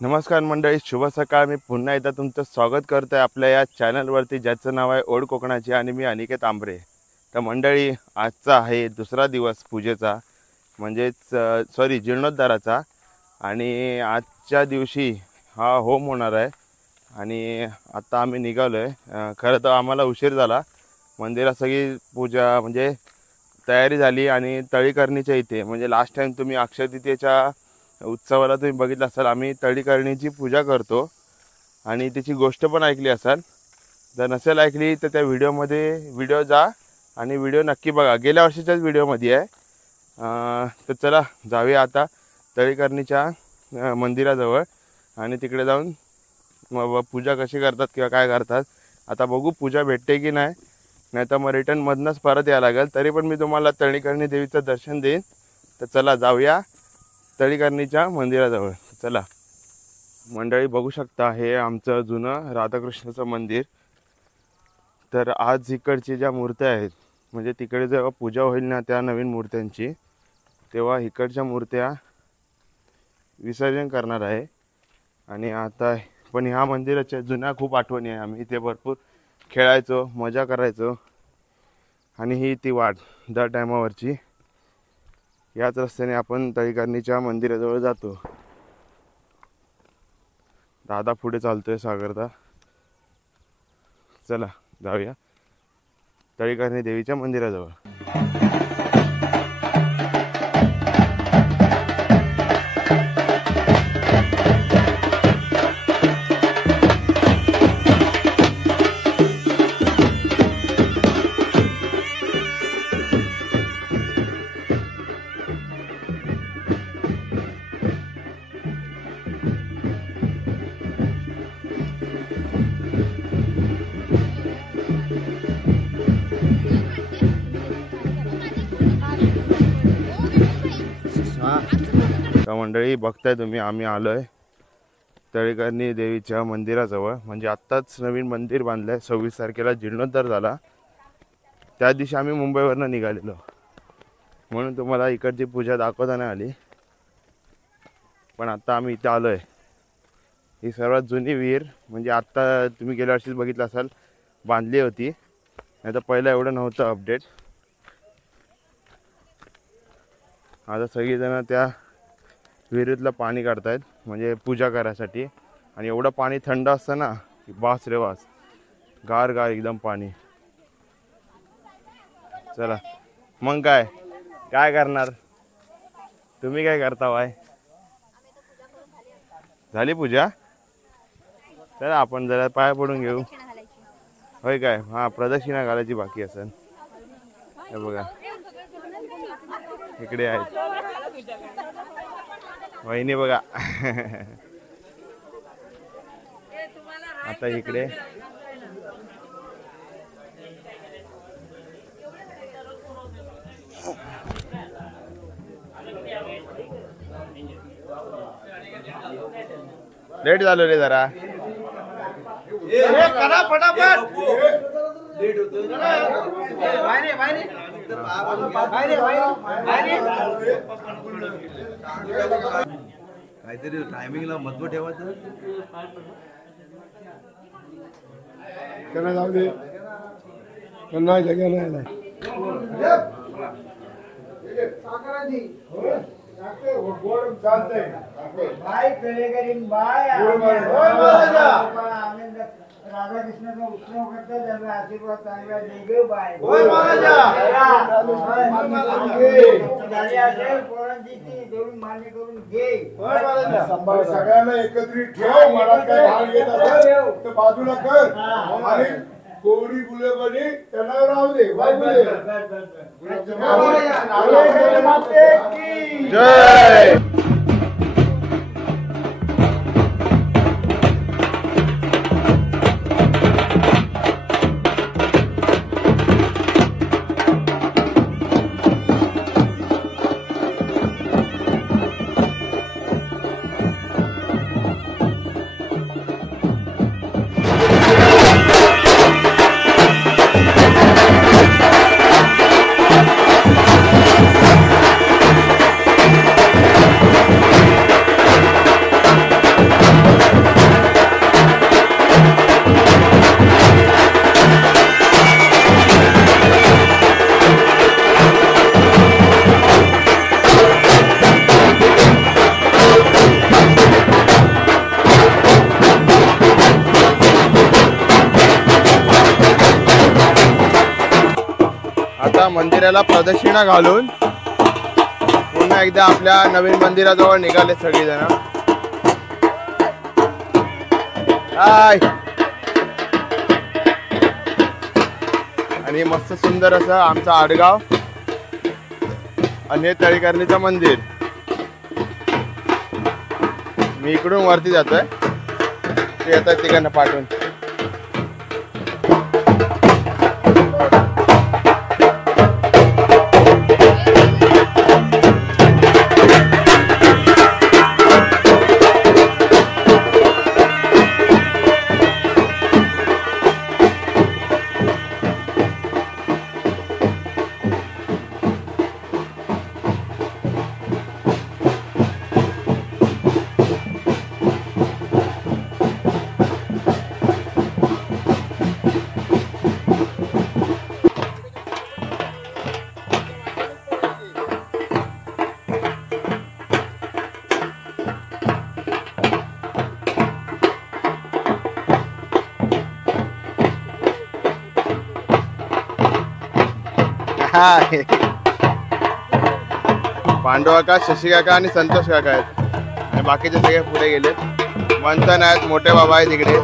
नमस्कार मंडळी, शुभ सकाळ. मी पुन्हा एकदा तुमचं स्वागत करतो आहे आपल्या या चॅनलवरती, ज्याचं नाव आहे ओढ कोकणाची, आणि मी अनिकेत आंबरे. तर मंडळी, आजचा आहे दुसरा दिवस पूजेचा, म्हणजेच जीर्णोद्धाराचा. आणि आजच्या दिवशी हा होम होणार आहे. आणि आता आम्ही निघालो आहे. खरं तर आम्हाला उशीर झाला. मंदिरात सगळी पूजा म्हणजे तयारी झाली आणि तळीकरणीच्या इथे, म्हणजे लास्ट टाईम तुम्ही अक्षय तृतीयेच्या उत्सवाला तुम्ही बघितलं असाल, आम्ही तळीकरणीची पूजा करतो आणि तिची गोष्ट पण ऐकली असाल. जर नसेल ऐकली तर त्या व्हिडिओ जा आणि व्हिडिओ नक्की बघा. गेल्या वर्षीच्याच व्हिडिओमध्ये आहे. तर चला जाऊया आता तळीकरणीच्या मंदिराजवळ आणि तिकडे जाऊन मग पूजा कशी करतात किंवा काय करतात आता बघू. पूजा भेटते की नाही, तर मग रिटर्नमधनंच परत यायला लागेल. तरी पण मी तुम्हाला तळीकरणी देवीचं दर्शन देईन. तर चला जाऊया तळीकरणीच्या मंदिराजवळ. चला मंडळी, बघू शकता हे आमचं जुनं राधाकृष्णाचं मंदिर. तर आज इकडची ज्या मूर्त्या आहेत, म्हणजे तिकडे जेव्हा पूजा होईल ना त्या नवीन मूर्त्यांची, तेव्हा इकडच्या मूर्त्या विसर्जन करणार आहे. आणि आता पण ह्या मंदिराच्या जुन्या खूप आठवणी आहे. आम्ही इथे भरपूर खेळायचो, मजा करायचो. आणि ही ती वाट दर टायमावरची. याच रस्त्याने आपण तळीकरणीच्या मंदिराजवळ जातो. दादा पुढे चालतोय सागरदा. चला जाऊया तळीकरणी देवीच्या मंदिराजवळ. मंडळी, बघताय तुम्ही, आम्ही आलोय तळीकरणी देवीच्या मंदिराजवळ. म्हणजे आत्ताच नवीन मंदिर बांधलंय. 26 तारखेला जीर्णोद्धार झाला. त्या दिवशी आम्ही मुंबईवरनं निघालेलो, म्हणून तुम्हाला इकडची पूजा दाखवता नाही आली. पण आता आम्ही इथे आलोय. ही सर्वात जुनी विहीर, म्हणजे आत्ता तुम्ही गेल्या वर्षीच बघितलं असाल, बांधली होती. नाही तर पहिलं एवढं नव्हतं अपडेट. आता सगळीजणं त्या विहिरीतलं पाणी काढतायत, म्हणजे पूजा करायसाठी. आणि एवढं पाणी थंड असतं ना की वास रे वास, गार गार एकदम पाणी. चला मग काय काय करणार तुम्ही, काय करता बाय? झाली पूजा? चला आपण जरा पाया पडून घेऊ. होय काय? हां, प्रदक्षिणा घालायची बाकी असेल. हे बघा इकडे आहेत वहिनी बघा. आता इकडे लेट झालो रे जरा. काहीतरी टायमिंगला महत्व ठेवायचं. त्यांना जाऊ दे, त्यांना जगा नाही. राधाकृष्णाचा उत्सव करता, त्यांना आशीर्वाद चांगला दे बाय. पोरांची ती देऊन मान्य करून घे. सगळ्यांना एकत्रित ठेव. मला काय भाग घेत असेल तर बाजूला कर. आणि कोवडी गुलेबानी त्यांना राहू दे. जय. आता मंदिराला प्रदक्षिणा घालून पुन्हा एकदा आपल्या नवीन मंदिराजवळ निघाले सगळेजण. हाय. आणि मस्त सुंदर असं आमचं आडगाव आणि तळीकर्णीचं मंदिर. मी इकडून वरती जातोय, ते येतात तिकडनं पाठवून. पांडू काका, शशी काका आणि संतोष काका आहेत आणि बाकीचे सगळे पुढे गेलेत. मंथन आहेत, मोठे बाबा आहेत तिकडे.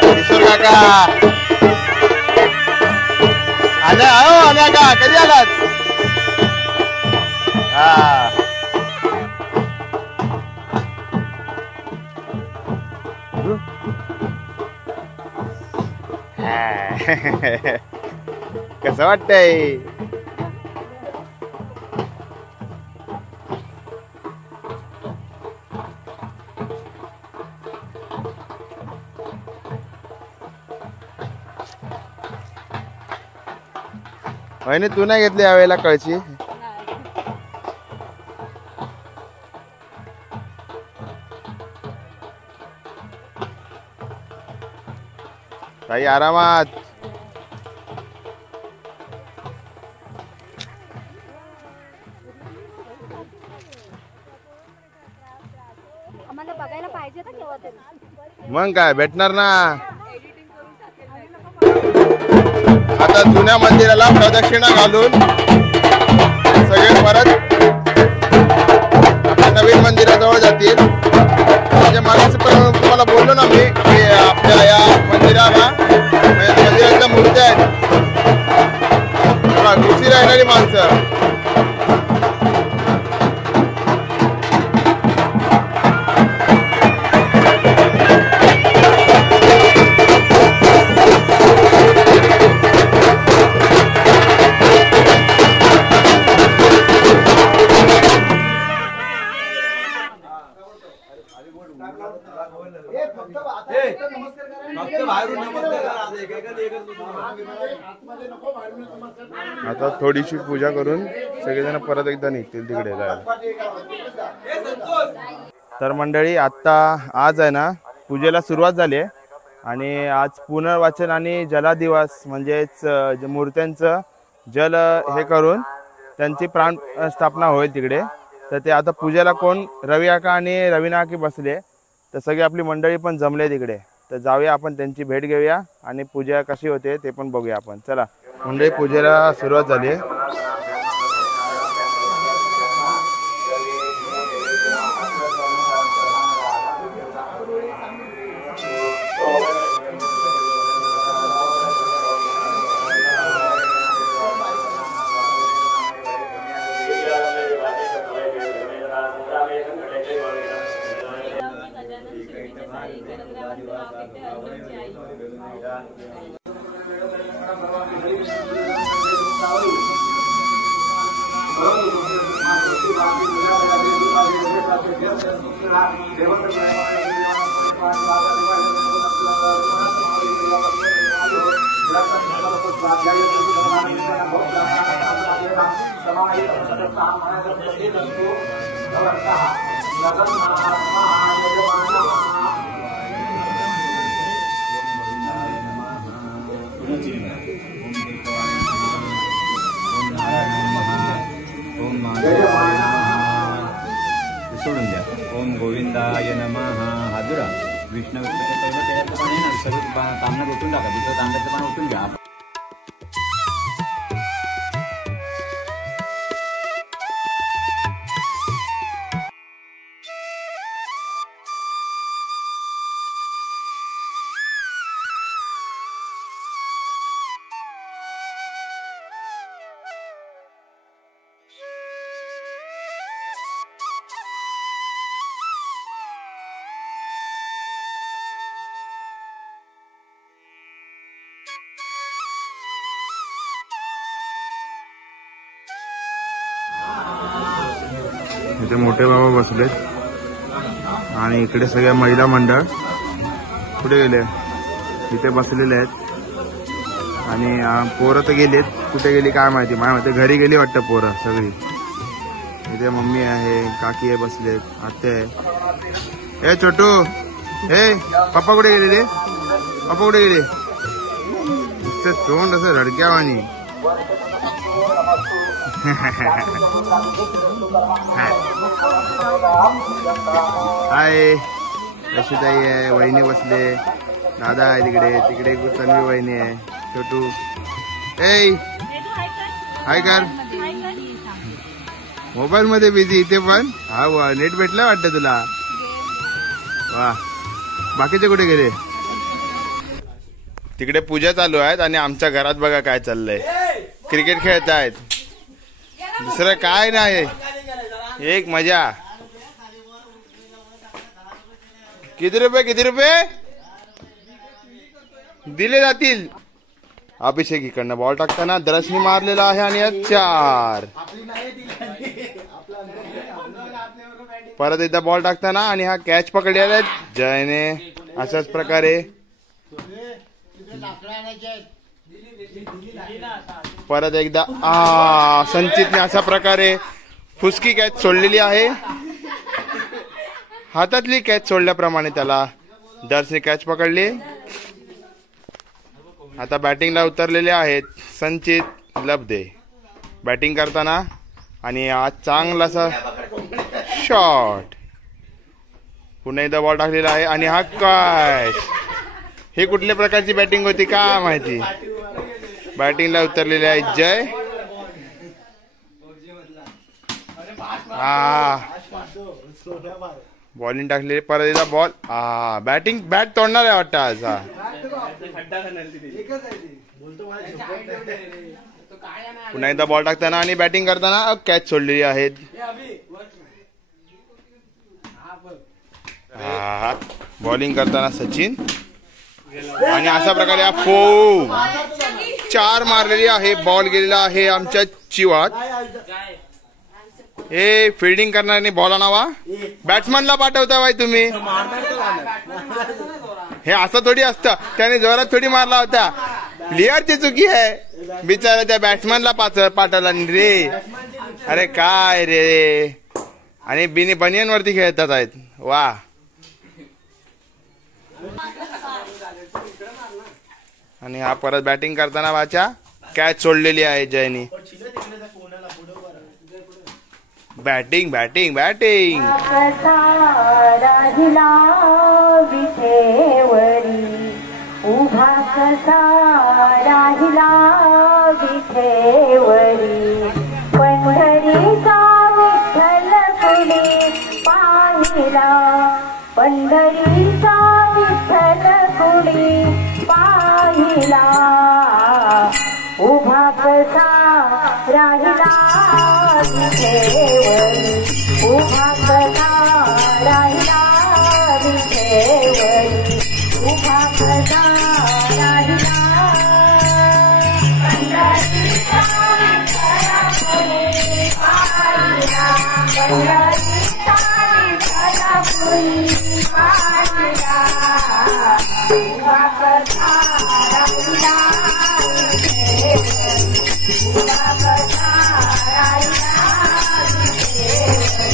किशोर काका आल्या का कधी आलात? हा कसं वाटतंय? वहिनी तू नाही घेतली यावेळेला कळशी? ताई आरामात. आम्हाला बघायला पाहिजे ना केव्हा तरी. मग काय भेटणार ना. आता जुन्या मंदिराला प्रदक्षिणा घालून सगळे परत आपल्या नवीन मंदिराजवळ जातील. म्हणजे माणसं पण तुम्हाला बोललो ना मी की आपल्या या मंदिराला मंदिराच्या मूर्त्या आहेत, घुसी राहणारी माणसं. आता थोडीशी पूजा करून सगळेजण परत एकदा निघतील तिकडे जायला. तर मंडळी आत्ता आज आहे ना पूजेला सुरुवात झाली आहे आणि आज पुनर्वाचन आणि जलादिवास म्हणजेच मूर्त्यांचं जल हे करून त्यांची प्राण स्थापना होईल तिकडे. तर ते आता पूजेला कोण रवी काका आणि रवीना काकी बसले, तर सगळी आपली मंडळी पण जमले तिकडे. तर जाऊया आपण त्यांची भेट घेऊया आणि पूजा कशी होते ते पण बघूया आपण. चला मंडळी पूजेला सुरुवात झाली आहे. विष्णू पहिलं तेलाचं पाणी ना सगळं तांबण्यात ओतून टाका. दुसरं तांब्याचं पाणी ओतून घ्या. इथे मोठे बाबा बसलेत आणि इकडे सगळ्या महिला मंडळ कुठे गेले इथे बसलेले आहेत आणि पोरं तर गेलेत. कुठे गेली काय माहिती. माझ्या मते घरी गेली वाटतं पोरं सगळी. इथे मम्मी आहे, काकी आहे बसलेत, आत्या आहे. ए छोटू, हे पप्पा कुठे गेले रे? पप्पा कुठे गेले? तोंड असं रडक्यावानी. हाय रशीताई आहे, वहिनी बसले, दादा आहे तिकडे, तिकडे तन्वी वहिनी आहे, छोटू. ए हाय कर. मोबाईल मध्ये बिझी इथे पण. हा वा नेट भेटलं वाटतं तुला. वा बाकीचे कुठे गेले? तिकडे पूजा चालू आहेत आणि आमच्या घरात बघा काय चाललंय. क्रिकेट खेळत आहेत. दुसरं काय नाही. एक मजा. किती रुपये दिले जातील? अभिषेक इकडनं बॉल टाकताना दरशनी मारलेला आहे आणि 4. परत एकदा बॉल टाकताना आणि हा कॅच पकडलेला आहे जयने. अशाच प्रकारे परत एकदा संचितने अशा प्रकारे फुसकी कॅच सोडलेली आहे. हातातली कॅच सोडल्याप्रमाणे त्याला दर्शने कॅच पकडली. आता बॅटिंगला उतरलेले आहेत संचित लब्धे बॅटिंग करताना आणि आज चांगलासा शॉट. पुन्हा एकदा बॉल टाकलेला आहे आणि हा कॅच. हे कुठल्या प्रकारची बॅटिंग होती का माहिती. बॅटिंगला उतरलेले आहे जय. बॉलिंग टाकलेली. परत एकदा बॉल. बॅटिंग बॅट तोडणार आहे वाटतं आज. पुन्हा एकदा बॉल टाकताना आणि बॅटिंग करताना कॅच सोडलेली आहेत. बॉलिंग करताना सचिन आणि अशा प्रकारे 4 मारलेली आहे. बॉल गेलेला आहे आमच्या चिवात. हे फिल्डिंग करणाऱ्याने बॉल आणावा. बॅट्समनला पाठवता बाई तुम्ही. हे असं थोडी असतं. त्याने जोरात थोडी मारला होता. प्लेअरची चुकी आहे. बिचारा त्या बॅट्समनला पाठवला रे. अरे काय रे. आणि बनियन वरती खेळतात आहेत. वा. आणि हा परत बॅटिंग करताना वाचा कॅच सोडलेली आहे जयनी. Batting batting batting. राहिला विठेवरी उभा कसा राहिला विठेवरी. पंढरीचा विठ्ठल कुणी पाहिला. पंढरीचा विठ्ठल कुणी पाहिला. उभा कसा राहिला विठेवरी. उभा कसा राहिला विठेवरी. उभा कसा राहिला. पंढरीचा विठ्ठल कुणी पाहिला. पंढरीचा विठ्ठल कुणी पाहिला. उभा कसा राहिला विठेवरी. उभा कसा राहिला विठेवरी.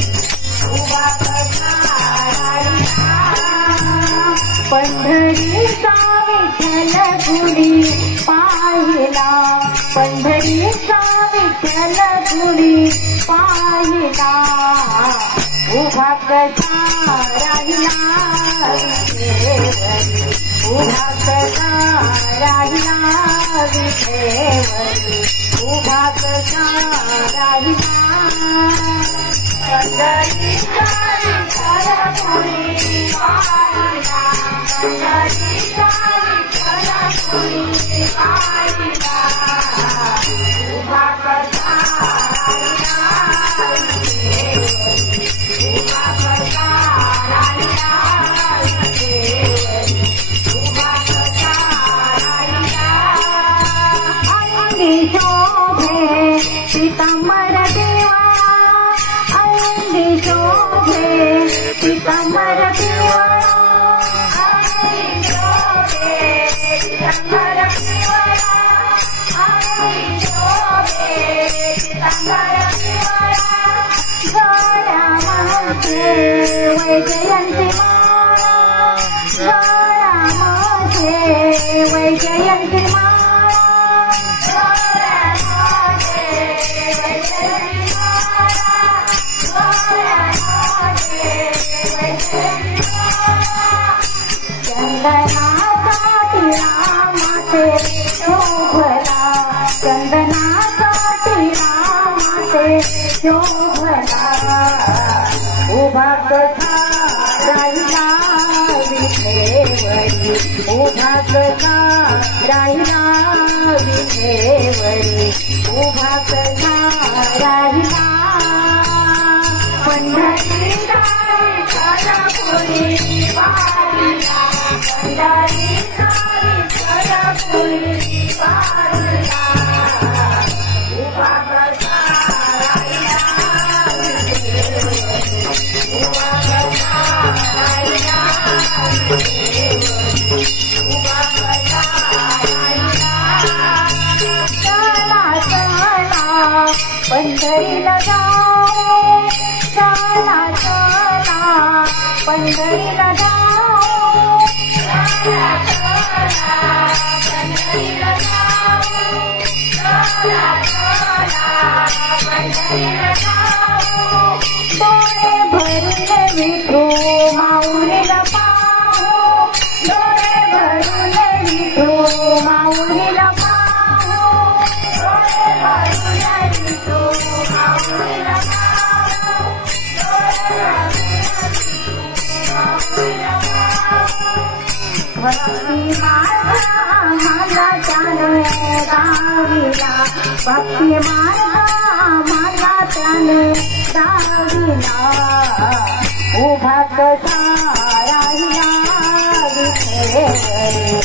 उभा कसा राहिला. पंढरीचा विठ्ठल कुणी पाहिला. पंढरीचा विठ्ठल कुणी पाहिला. उभा कसा राहिला विठेवरी उभा कसा राहिला विठेवरी उभा कसा राहिला पंढरीचा विठ्ठल पुरी पाहिला पंढरीचा विठ्ठल पुरी पाहिला उभा कसा राहिला विठेवरी उभा कसा राहिला विठेवरी उभा कसा राहिला अंगी शोभे पीतांबर देवळा अंगी शोभे पीतांबर देवळा अंगी शोभे पीतांबर देवळा अंगी शोभे पीतांबर देवळा गळ्यामध्ये वैजयंती माळा गळ्यामध्ये वैजयंती माळा गळ्यामध्ये वैजयंती माळा गळ्यामध्ये वैजयंती माळा चंदनासाठी रामाचे शोभला चंदनासाठी रामाचे शोभला उभा कसा राहिला विठेवरी उभा कसा राहिला विठेवरी उभा कसा राहिला पंढरीचा विठ्ठल पुरी पाहिला पंढरीचा विठ्ठल पुरी पाहिला उभा कसा राहिला विठेवरी उभा कसा राहिला विठेवरी उभा कसा राहिला चला चला पंढरीला जाऊ चला चला पंढरीला जाऊ चला चला पंढरीला जाऊ चला चला पंढरीला जाऊ डोळे भरून विठू माऊलीला पाहू डोळे भरून विठू माऊलीला पाहू डोळे भरून विठू माऊलीला पाहू डोळे भक्ती मार्ग आम्हाला त्याने दाविला भक्ती मार्ग आम्हाला त्याने दाविला उभा कसा राहिला विठेवरी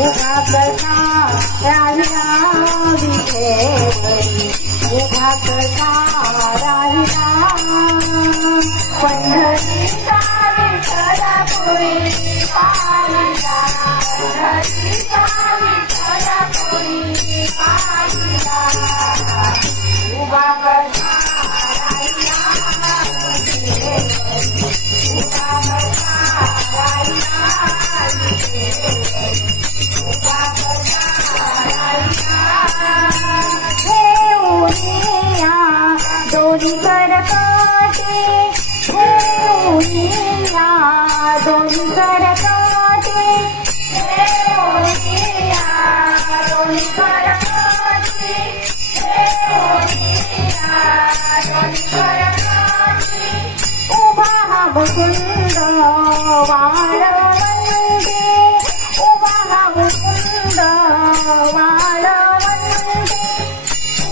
उभा कसा राहिला विठेवरी उभा कसा राहिला पंढरीचा विठ्ठल पुरी पाहिला पंढरीचा विठ्ठल पुरी पाहिला उभा कसा राहिला विठेवरी उभा कसा राहिला विठेवरी उभा कसा राहिला हे उनिया दोन्ही करकटे हे उनिया दोन्ही करकटे हे उनिया दोन्ही करकटे हे उनिया दोन्ही करकटे उभा हा मुकुंद वाळवंती उभा हा मुकुंद वाळवंती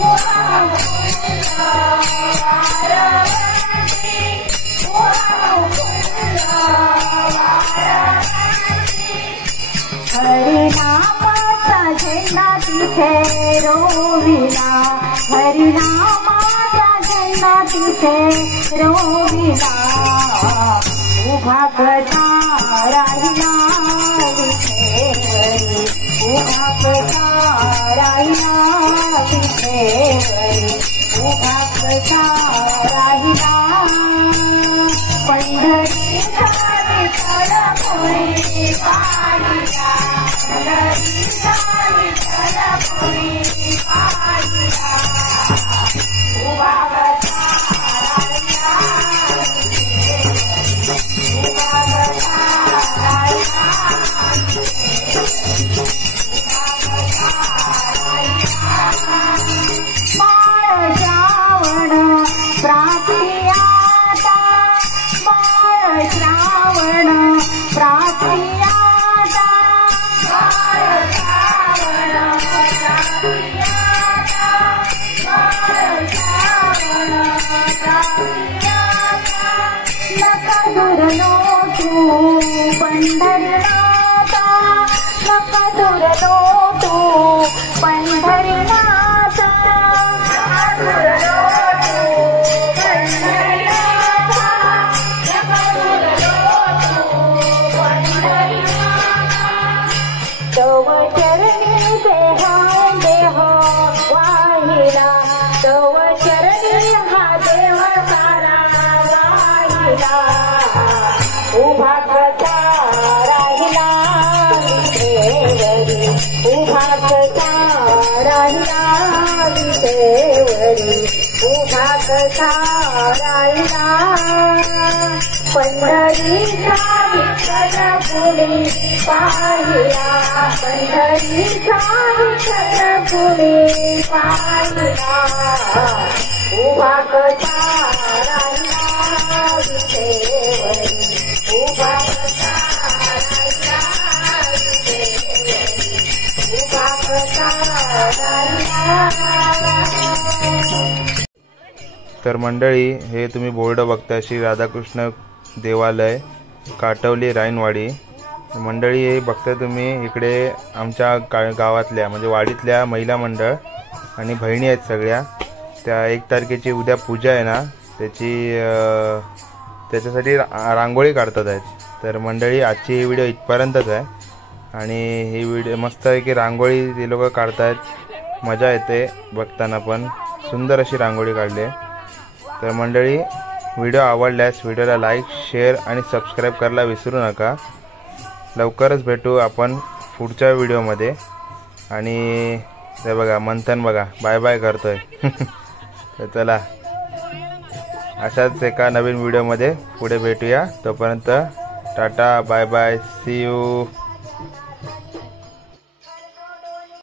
उभा हा मुकुंद वाळवंती उभा हा मुकुंद वाळवंती हरिनामाचा झेंडा तिथे रोविला हरिनामाचा झेंडा तिथे रोविला उभा कसा राहिला विठेवरी उभा कसा राहिला विठेवरी उभा कसा राहिला पंढरीचा विठ्ठल पुरी पाहिला पंढरीचा विठ्ठल पुरी पाहिला उभा कसा राहिला विठेवरी उभा कसा दुरलो तू पंढरीनाथा नका दुरलो तू पंढरीनाथा दुरलो तू पंढरीनाथा नका दुरलो तू पंढरीनाथा तव चरणी देह वाहिला तव चरणी हा देव सारा वाहिला उभा कसा राहिला विटेवरी उभा कसा राहिला विटेवरी उभा कसा राहिला पंढरीचा विठ्ठल पुढे पाहिला पंढरीचा विठ्ठल पुढे पाहिला उभा कसा राहिला विटेवरी उभा कसा राहिला विटेवरी उभा कसा राहिला. तर मंडळी हे तुम्ही बोर्ड बघता श्री राधाकृष्ण देवालय काटवली राईनवाडी. मंडळी हे बघता तुम्ही इकडे आमच्या गावातल्या म्हणजे वाडीतल्या महिला मंडळ आणि बहिणी आहेत सगळ्या. त्या 1 तारखेची उद्या पूजा आहे ना त्याच्यासाठी रांगोळी काढतात आहेत. तर मंडळी आजची ही व्हिडिओ इथपर्यंतच आहे आणि ही व्हिडिओ मस्त आहे की रांगोळी ते लोक काढतायत, मजा येते बघताना पण. सुंदर अशी रांगोळी काढली आहे. तर मंडळी व्हिडिओ आवडल्यास व्हिडिओला लाईक शेअर आणि सबस्क्राईब करायला विसरू नका. लवकरच भेटू आपण पुढच्या व्हिडिओमध्ये. आणि ते बघा मंथन बघा बाय बाय करतोय. तर चला अशाच एका नवीन व्हिडिओमध्ये पुढे भेटूया. तोपर्यंत tata bye bye see you.